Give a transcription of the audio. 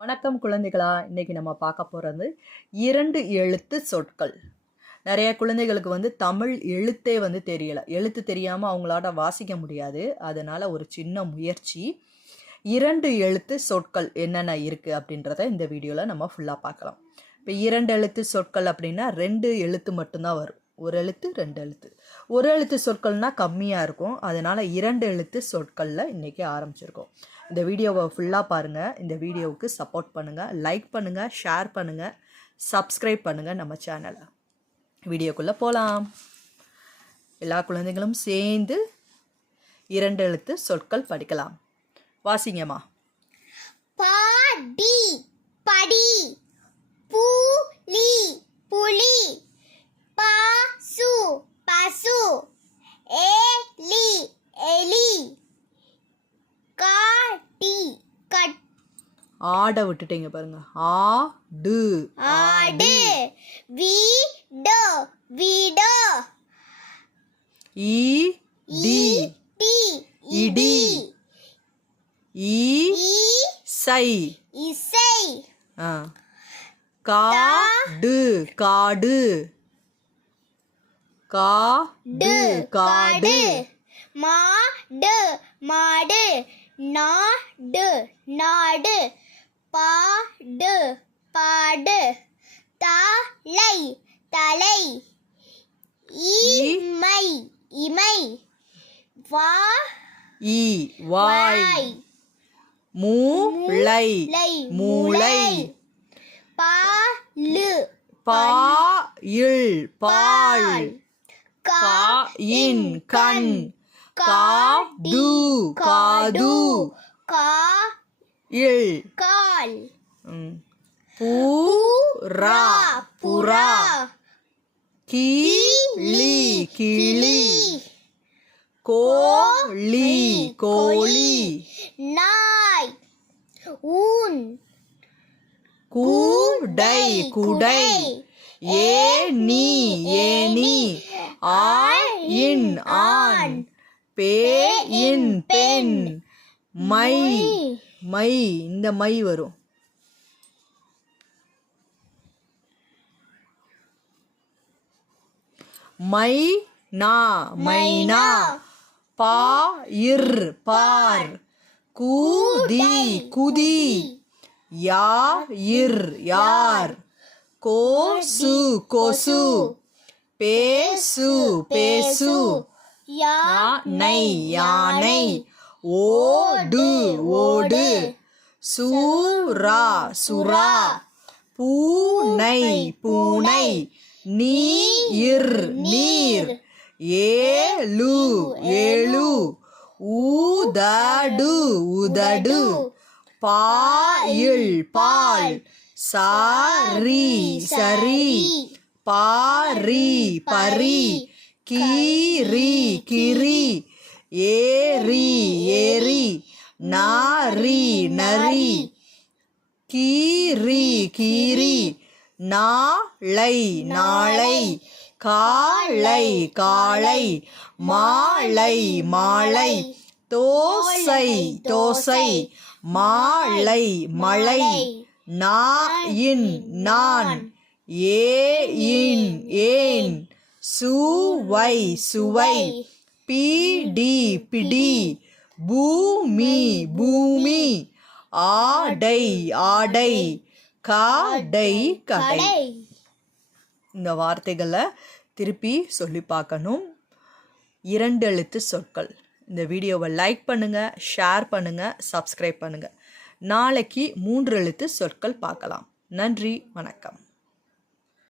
வணக்கம் குழந்தைகளா. இன்னைக்கு நம்ம பார்க்க போகிறது 2 எழுத்து சொற்கள். நிறைய குழந்தைகளுக்கு தமிழ் எழுத்தே தெரியல. எழுத்து தெரியாமல் அவங்களால வாசிக்க முடியாது. அதனால் ஒரு சின்ன முயற்சி. 2 எழுத்து சொற்கள் என்னென்ன இருக்குது அப்படின்றத இந்த வீடியோவில் நம்ம ஃபுல்லாக பார்க்கலாம். இப்போ 2 எழுத்து சொற்கள் அப்படின்னா 2 எழுத்து மட்டும்தான் வரும். ஒரு எழுத்து 2 எழுத்து. ஒரு எழுத்து சொற்கள்னால் கம்மியாக இருக்கும். அதனால் 2 எழுத்து சொற்களில் இன்றைக்கி ஆரம்பிச்சிருக்கோம். இந்த வீடியோவை ஃபுல்லாக பாருங்கள். இந்த வீடியோவுக்கு சப்போர்ட் பண்ணுங்கள், லைக் பண்ணுங்கள், ஷேர் பண்ணுங்கள், சப்ஸ்கிரைப் பண்ணுங்கள் நம்ம சேனலை. வீடியோக்குள்ளே போகலாம். எல்லா குழந்தைகளும் சேர்ந்து 2 எழுத்து சொற்கள் படிக்கலாம். வாசிங்கம்மா. பாடி படி, புலி புலி, பசு பசு, எலி எலி, காட்டி கட். ஆட விட்டுட்டீங்க பாருங்க. ஆடு ஆடு, வீடு வீடு, இடி இடி, இசை இசை, காடு காடு, காடு காடு, மாடு மாடு, நாடு நாடு, பாடு பாடு, தலை தலை, இமை இமை, வாய், மூளை மூளை, பாலு பாயில் பால், காயின் கண், காது காது, கால் கால், புறா புறா, கிளி கிளி, கோழி கோழி, நாய், ஊன், குடை குடை, ஏணி ஏணி, ஆயின் ஆண், பேயின் பெண், மை மை. இந்த மை வரும். மைனா மைனா, பாயிர் பார், குதி குதி, யாயிர் யார், கோசு கொசு, பேசு பேசு, யானை யானை, ஓடு ஓடு, சூரா சுறா, பூனை பூனை, நீர் நீர், ஏழு ஏழு, ஊதடு உதடு, பாயில் பால், சாரி சரி, பாரி பரி, கீரி கிரி, ஏரி ஏரி, நாரி நரி, கீரி கீரி, நாளை நாளை, காளை காளை, மாலை மாலை, தோசை தோசை, மாலை மலை, நாயின் நான், ஏன் ஏன், சுவை சுவை, பிடி பிடி, பூமி பூமி, ஆடை ஆடை, காடை கடை. இந்த வார்த்தைகளை திருப்பி சொல்லி பார்க்கணும். 2 எழுத்து சொற்கள். இந்த வீடியோவை லைக் பண்ணுங்கள், ஷேர் பண்ணுங்கள், சப்ஸ்கிரைப் பண்ணுங்கள். நாளைக்கு 3 எழுத்து சொற்கள் பார்க்கலாம். நன்றி, வணக்கம்.